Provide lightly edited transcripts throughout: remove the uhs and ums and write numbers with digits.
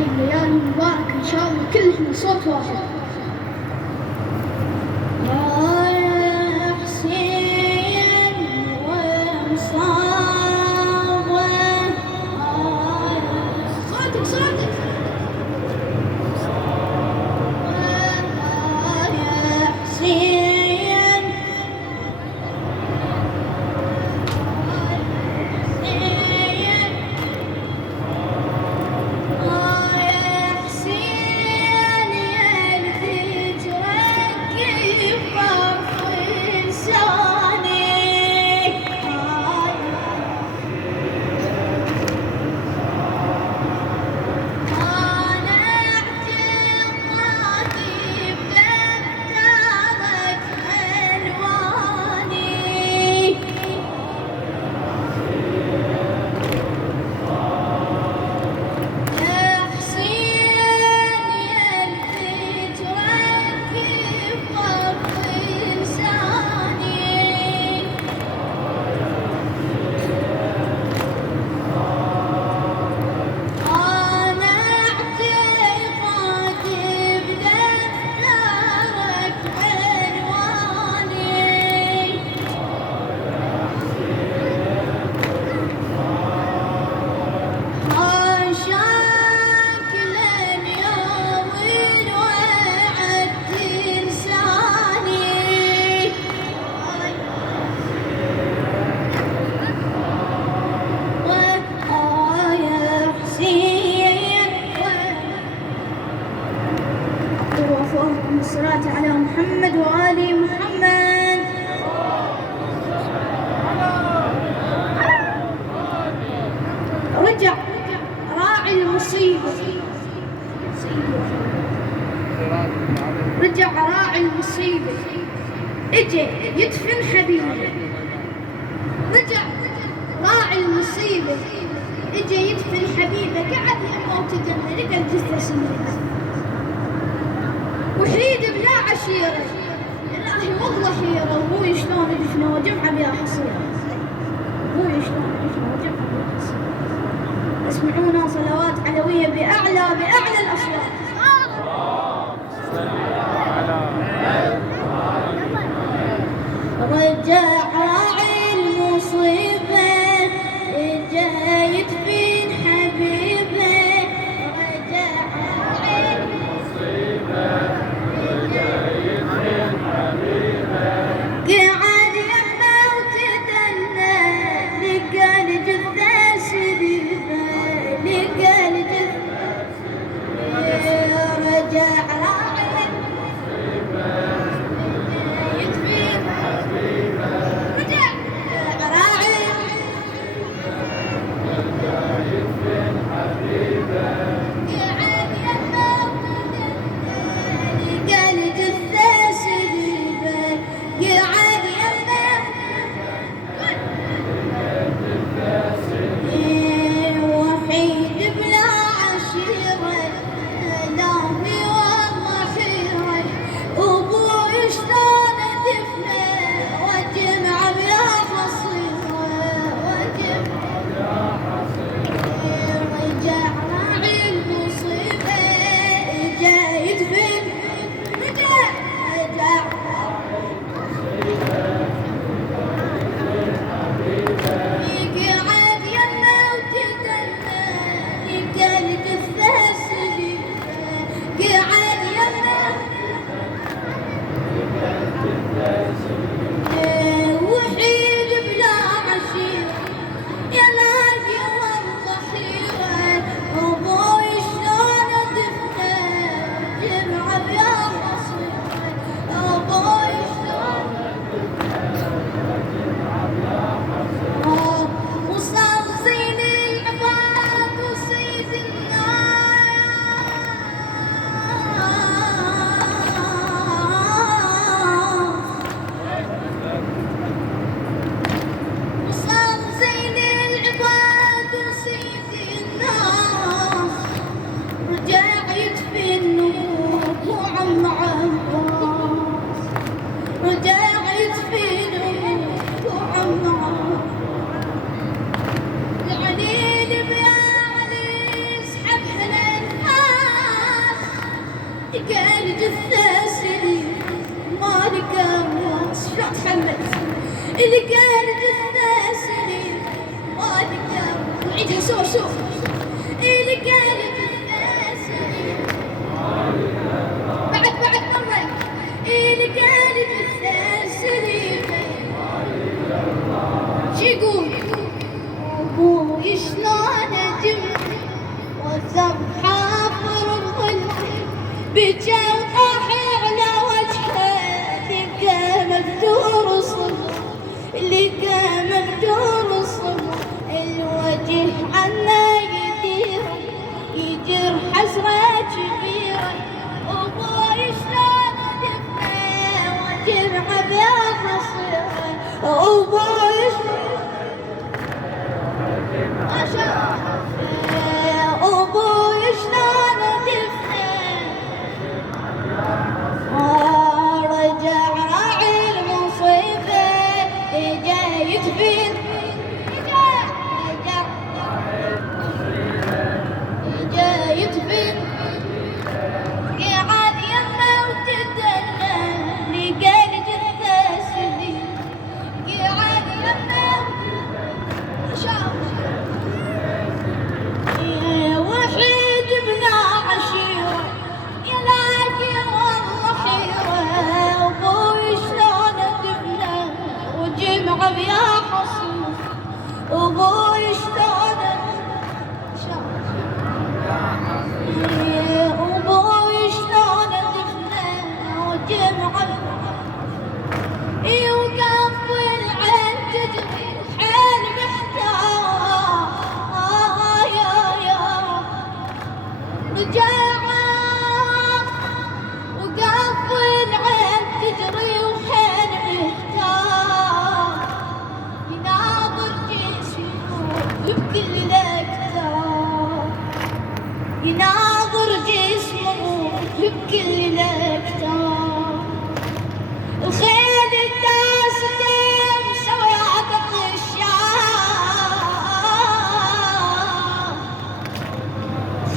هاي الليالي المباركة إن شاء الله كلهم صوت واحد. الصلاة على محمد وآل محمد. رجع راعي المصيبة، رجع راعي المصيبة اجى يدفن حبيبه. رجع راعي المصيبة اجى يدفن حبيبه، قعد يموت جنبه، لقى الجثة سمينة وحيد بلا عشيرة. إلهي والله حيرة، وابوي شلون يدفنه وجمعه بلا حصيرة. ابوي شلون يدفنه وجمعه بلا حصيرة. اسمعونا صلوات علوية بأعلى الأصوات. رجع راعي المصيبة اجى يدفن حبيبه. رجع راعي المصيبة قعد يمه وتدنى، لقى الجثة سريبة، لقى الجثة لقى الجثة سليم ما لقى. نعيدها سوا سوا. لقى الجثة سليم بعد مرة. لقى الجثة سليم شي يقول أبوي شلون أجمع وذبحه فرض العين بجا وطاح على وجهه لقى مكدور صبر لقى مكدور صبر الوجه عنا يدير حسرة كبيرة أبوي شلون دفنه وجمعه بيا حصيرة أبوي ما شاء أبوي شلون دفنه رجع راعي المصيبة جا يدفن جا يدفن قعد يمه وتدلى لقى الجثة سليم قعد يمه ما شاء وحيد بلا عشيرة يلاقي والله حيرة أبوي شلون دفنه وجمعه بيا حصير أبوي شلون أبوي شلون دفنه وجمعه وقف العين تجري الحين محتار رجع وقف العين تجري وحين محتار يناظر جسمه بكل الأكتار يناظر جسمه بكل الأكتار الخيل الداس دم سويات الطشاش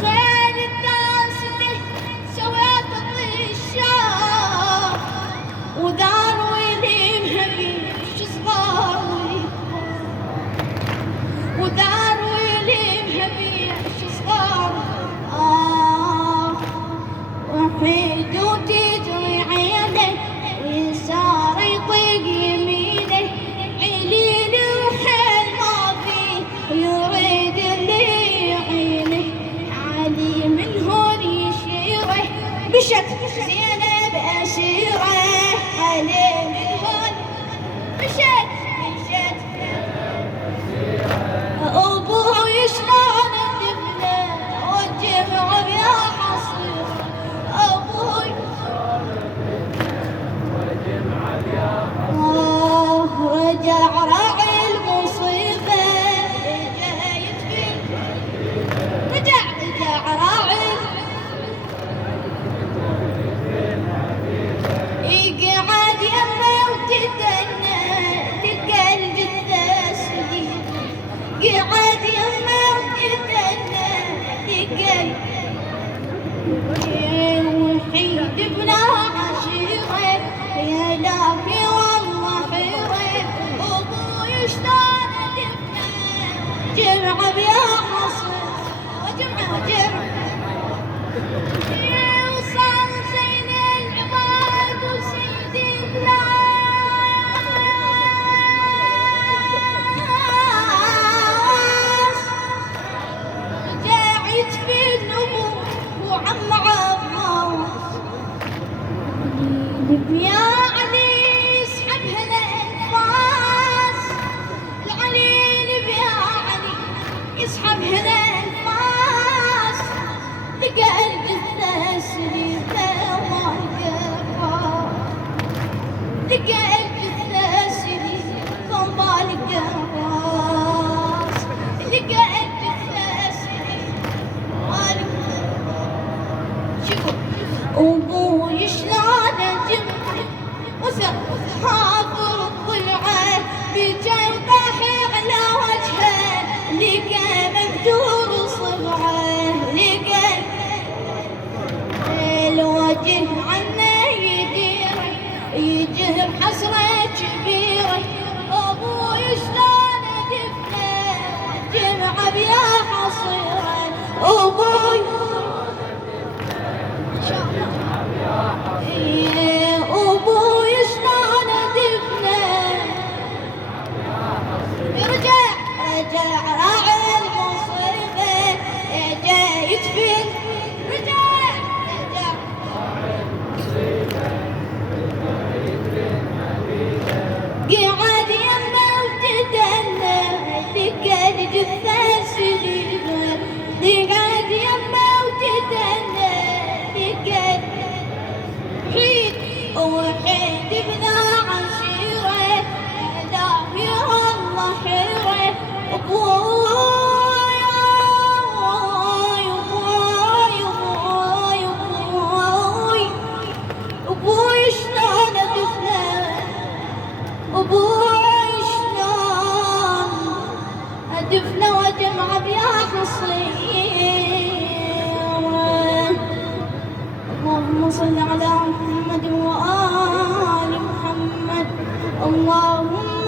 خيل الداس دم سويات الطشاش ودار ويلي مهبيش صغار ودار ويلي مهبيش صغار وحيد وتجري عينه يسار يطيق يمينه عليل وحيل ما فيه يريد اللي يعينه علي من هون يشيره مشت زينب أسيره علي من هون مشت أبوي شلون دفنه وجمعه بيا حصير أبوي رجع راعي المصيبة جا يدفن رجع راعي يقعد يمه وتدنى لقى الجثة سليم قعد يمه وتدنى لقى وحيد بلا عشيرة يا لاقي والله حيرة أبوي شلون دفنه جمعه بيا حصر وجمعه وصار زين العباد وسيدي بلال رجع يدفن أبوه وعم عباس يا علي اسحب هالانفاس العليل يا علي اسحب هالانفاس لقى الجثة سليمة ما لقى لقى الجثة سليمة ما لقى راس لقى الجثة سليمة ما لقى شوفوا أبوي شلون جمعه وحافر الضلعه بجا وطاح على وجهه لقى مكدور صبعه لقى الوجه عنه يدير حسرة جمع بيا حصير. اللهم صل على محمد وآل محمد. اللهم